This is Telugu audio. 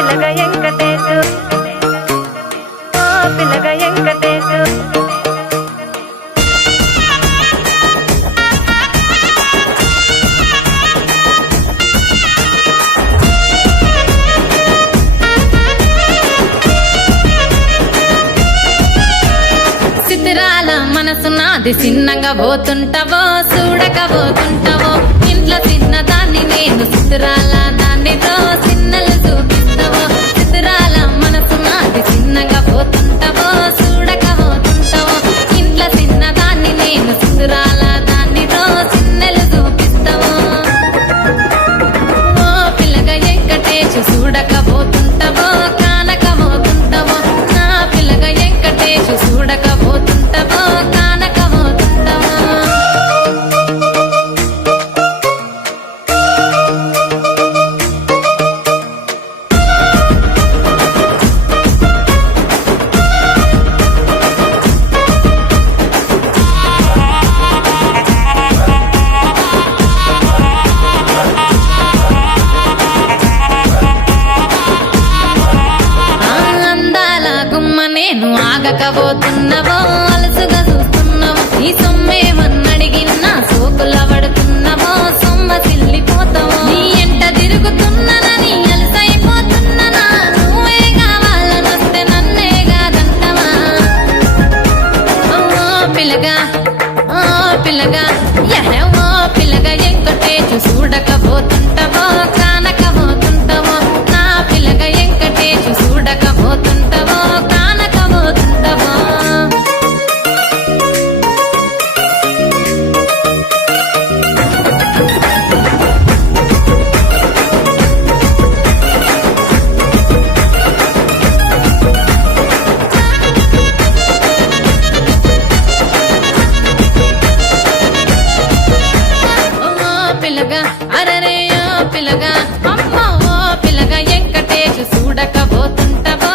పిల్లగ వెంకటేశు ఓ పిల్లగ వెంకటేశు సిద్ధిరాల మనసు నాది చిన్నగా పోతుంటావో చూడక పోతుంటావో ఇంట్లో చిన్నదాన్ని నేను సిద్ధిరాల దాన్నితో చిన్నలు చూపిస్తావో సిద్ధిరాల మనసు నాది చిన్నగా పోతుంటావో చూడక పోతుంటావో ఇంట్లో చిన్నదాన్ని నేను సిద్ధిరాల దాన్నితో చిన్నలు చూపిస్తావో ఓ పిల్లగా వెంకటేశు చూడక పోతుంటావో కానక పోతుంటావో నా పిల్లగా వెంకటేశు చూడక పోతుంటావో కానక పోతుంటావో అందాల గుమ్మ నేను ఆగకపోతున్నావో అలసుగా చూస్తున్నావో ఈ సొమ్మేమన్నడిగినా సోకుల పడుతున్నావో సొమ్మ సిల్లిపోతావో నీ ఎంట తిరుగుతున్నానని అలసైపోతున్నానా నువ్వే కావాలనొస్తే నన్నే కాదంటవా ఓ పిల్లగా ఓ పిల్లగా ఓ పిల్లగా వెంకటేశు చూడకపోతుంటావో కానకపోతుంటావో నా పిల్లగా వెంకటేశు చూడకపోతుంటావో కానకపోతుంటావో ఓ పిల్లగా అరరే ఓ పిల్లగా అమ్మ ఓ పిల్లగా వెంకటేశు చూడకపోతుంటావో